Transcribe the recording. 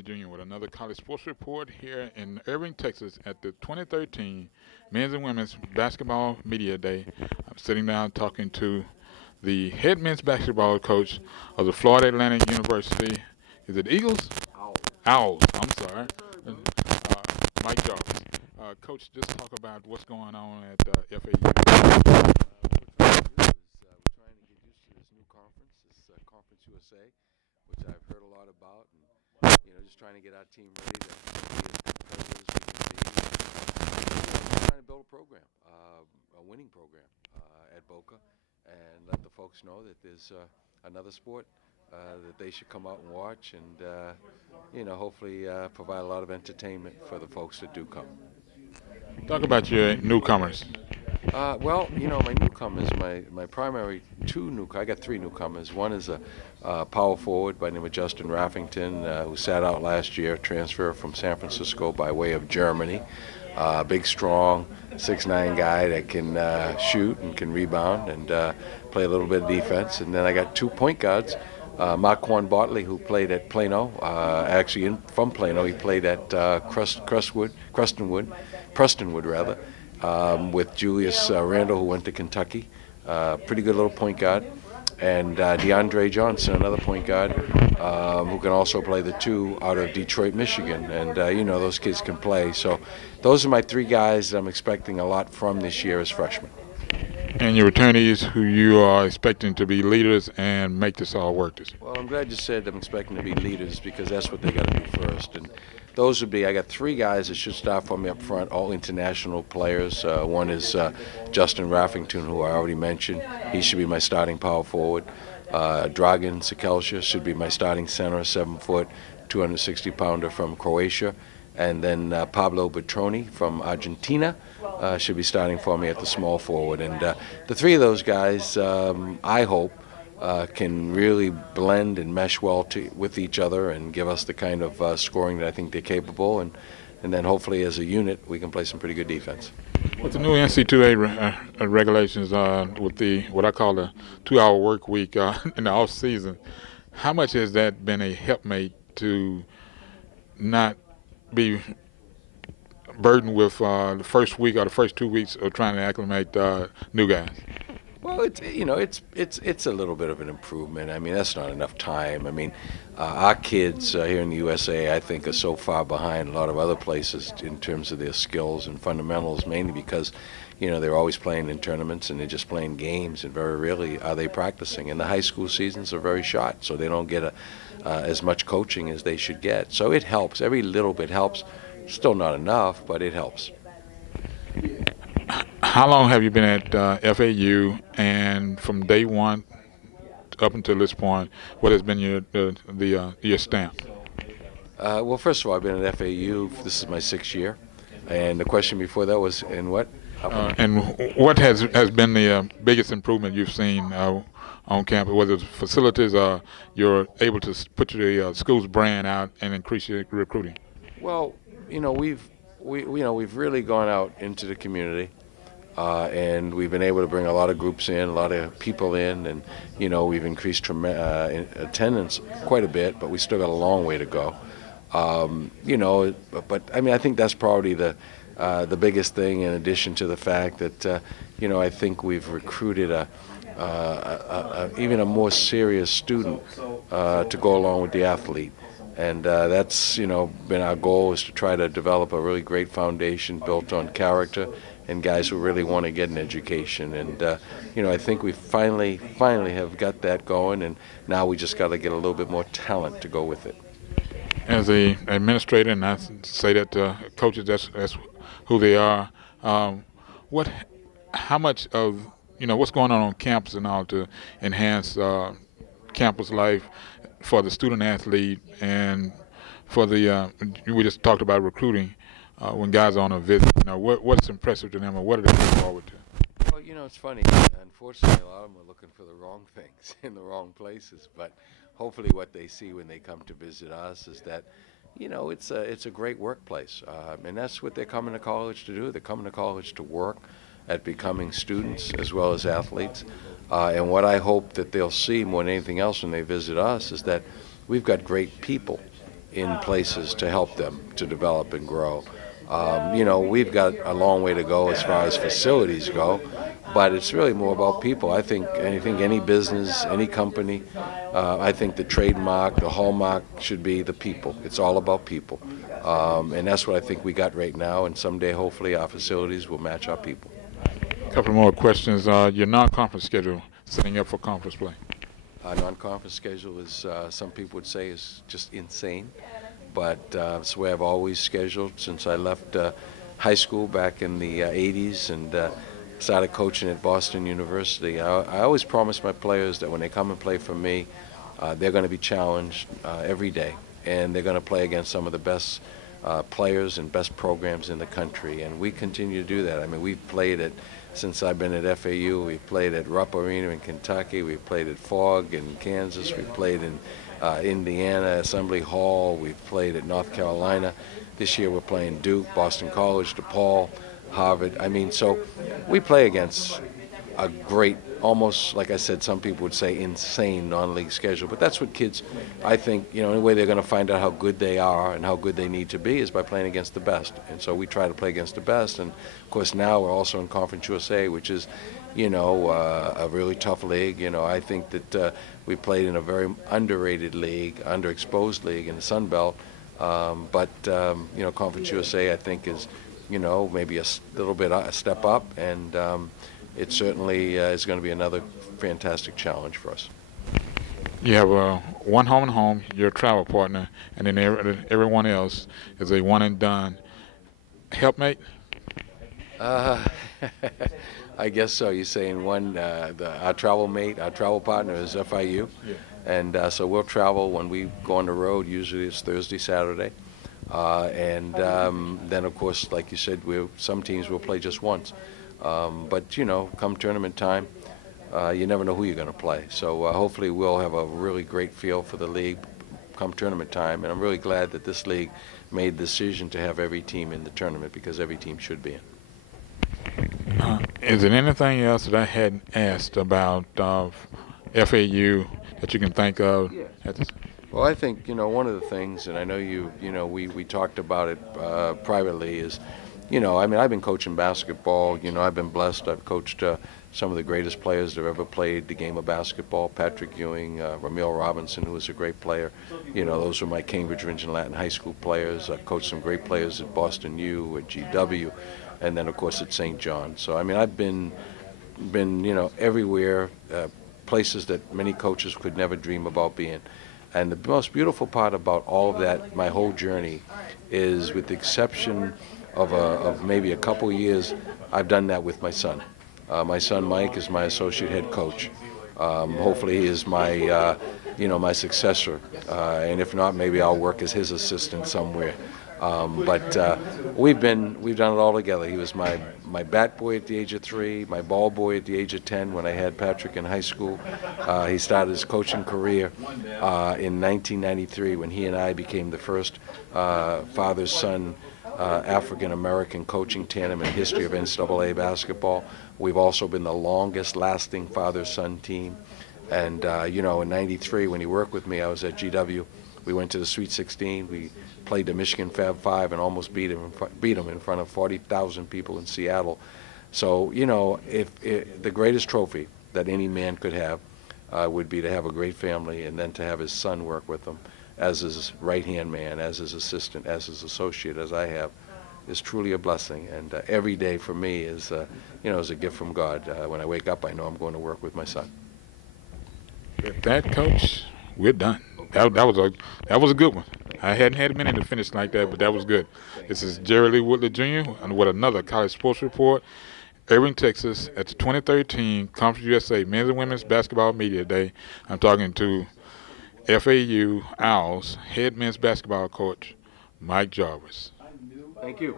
Bradley Jr. with another college sports report here in Irving, Texas at the 2013 Men's and Women's Basketball Media Day. I'm sitting down talking to the head men's basketball coach of the Florida Atlantic University. Is it Eagles? Owls, I'm sorry. Mike Jarvis. Coach, just talk about what's going on at FAU. We're trying to get used to this new conference, this Conference USA, which I've heard a lot about, and just trying to get our team ready to be as competitive as we can be. We're trying to build a program, a winning program at Boca, and let the folks know that there's another sport that they should come out and watch, and hopefully provide a lot of entertainment for the folks that do come. Talk about your newcomers. Well, my newcomers, my primary I got three newcomers. One is a power forward by the name of Justin Raffington, who sat out last year, transfer from San Francisco by way of Germany. Big, strong, 6'9" guy that can shoot and can rebound and play a little bit of defense. And then I got 2 point guards. Marquand Bartley, who played at Plano, from Plano. He played at Prestonwood rather, with Julius Randle, who went to Kentucky. Pretty good little point guard. And DeAndre Johnson, another point guard, who can also play the 2 out of Detroit, Michigan. And, those kids can play. So those are my 3 guys that I'm expecting a lot from this year as freshmen. And your returnees who you are expecting to be leaders and make this all work this year. Well, I'm glad you said I'm expecting to be leaders, because that's what they got to do first. And those would be, I got 3 guys that should start for me up front, all international players. One is Justin Raffington, who I already mentioned. He should be my starting power forward. Dragan Sekelsha should be my starting center, 7 foot, 260-pounder from Croatia. And then Pablo Petroni from Argentina should be starting for me at the small forward. And the 3 of those guys, I hope, can really blend and mesh well with each other and give us the kind of scoring that I think they're capable. And then hopefully as a unit, we can play some pretty good defense. With the new NCAA regulations with what I call the 2-hour work week in the off season, how much has that been a helpmate to not be burdened with the first week or the first 2 weeks of trying to acclimate new guys? Well, it's a little bit of an improvement. I mean, that's not enough time. I mean, our kids here in the USA, I think, are so far behind a lot of other places in terms of their skills and fundamentals, mainly because, they're always playing in tournaments and they're just playing games, and very rarely are they practicing. And the high school seasons are very short, so they don't get as much coaching as they should get. So it helps. Every little bit helps. Still not enough, but it helps. How long have you been at FAU, and from day one up until this point, what has been your stamp? Well, first of all, I've been at FAU. This is my 6th year, and the question before that was, in what? And what has been the biggest improvement you've seen on campus, whether it's facilities or you're able to put your school's brand out and increase your recruiting? Well, we've really gone out into the community, and we've been able to bring a lot of groups in, a lot of people in, and we've increased attendance quite a bit, but we still got a long way to go. But I mean, I think that's probably the biggest thing, in addition to the fact that I think we've recruited even a more serious student to go along with the athlete. And that's, been our goal, is to try to develop a really great foundation built on character and guys who really want to get an education. And, I think we finally have got that going, and now we just got to get a little bit more talent to go with it. As an administrator, and I say that to coaches, that's who they are, how much of, what's going on campus and all to enhance campus life for the student athlete, and for we just talked about recruiting when guys are on a visit. What's impressive to them, or what are they looking forward to? Well, it's funny. Unfortunately, a lot of them are looking for the wrong things in the wrong places. But hopefully, what they see when they come to visit us is that, it's a great workplace, and that's what they're coming to college to do. They're coming to college to work at becoming students as well as athletes. And what I hope that they'll see more than anything else when they visit us is that we've got great people in places to help them to develop and grow. We've got a long way to go as far as facilities go, but it's really more about people. I think any business, any company, I think the trademark, the hallmark should be the people. It's all about people. And that's what I think we got right now, and someday hopefully our facilities will match our people. A couple more questions. Your non-conference schedule, setting up for conference play. Our non-conference schedule is, some people would say, is just insane. But it's the way I've always scheduled since I left high school back in the 80s and started coaching at Boston University. I always promise my players that when they come and play for me, they're going to be challenged every day, and they're going to play against some of the best players and best programs in the country, and we continue to do that. I mean, we've played at, since I've been at FAU, we've played at Rupp Arena in Kentucky, we've played at Fogg in Kansas, we've played in Indiana, Assembly Hall, we've played at North Carolina. This year we're playing Duke, Boston College, DePaul, Harvard. I mean, so we play against a great, almost, like I said, some people would say insane non-league schedule. But that's what kids, I think, the way they're going to find out how good they are and how good they need to be is by playing against the best. And so we try to play against the best. And, of course, now we're also in Conference USA, which is, a really tough league. I think that we played in a very underrated league, underexposed league in the Sun Belt. But Conference USA, I think, is, maybe a little bit a step up, and it certainly is going to be another fantastic challenge for us. You have one home and home, your travel partner, and then everyone else is a one-and-done helpmate? I guess so. You're saying one, our travel mate, our travel partner is FIU. Yeah. And so we'll travel when we go on the road. Usually it's Thursday, Saturday. And then, of course, like you said, some teams will play just once. But, come tournament time, you never know who you're going to play. So hopefully we'll have a really great feel for the league come tournament time. And I'm really glad that this league made the decision to have every team in the tournament, because every team should be in. Is there anything else that I hadn't asked about FAU that you can think of? Yeah. Well, I think, one of the things, and I know we talked about it privately, is, I've been coaching basketball. I've been blessed. I've coached some of the greatest players that have ever played the game of basketball. Patrick Ewing, Ramil Robinson, who was a great player. Those were my Cambridge Region Latin High School players. I've coached some great players at Boston U, at GW, and then, of course, at St. John. So, I've been everywhere, places that many coaches could never dream about being. And the most beautiful part about all of that, my whole journey, is with the exception of maybe a couple years, I've done that with my son. My son Mike is my associate head coach. Hopefully he is my, my successor. And if not, maybe I'll work as his assistant somewhere. But we've done it all together. He was my bat boy at the age of 3, my ball boy at the age of 10 when I had Patrick in high school. He started his coaching career in 1993 when he and I became the first father-son African-American coaching tandem in the history of NCAA basketball. We've also been the longest-lasting father-son team. And, in 93 when he worked with me, I was at GW. We went to the Sweet 16. We played the Michigan Fab Five and almost beat them in front of 40,000 people in Seattle. So, if the greatest trophy that any man could have would be to have a great family and then to have his son work with him as his right-hand man, as his assistant, as his associate, as I have, is truly a blessing. And every day for me is, is a gift from God. When I wake up, I know I'm going to work with my son. With that, Coach, we're done. That was a good one. I hadn't had a minute to finish like that, but that was good. This is Jerry Lee Woodley Jr. and with another College Sports Report, Irving, Texas, at the 2013 Conference USA Men's and Women's Basketball Media Day. I'm talking to FAU Owls head men's basketball coach, Mike Jarvis. Thank you.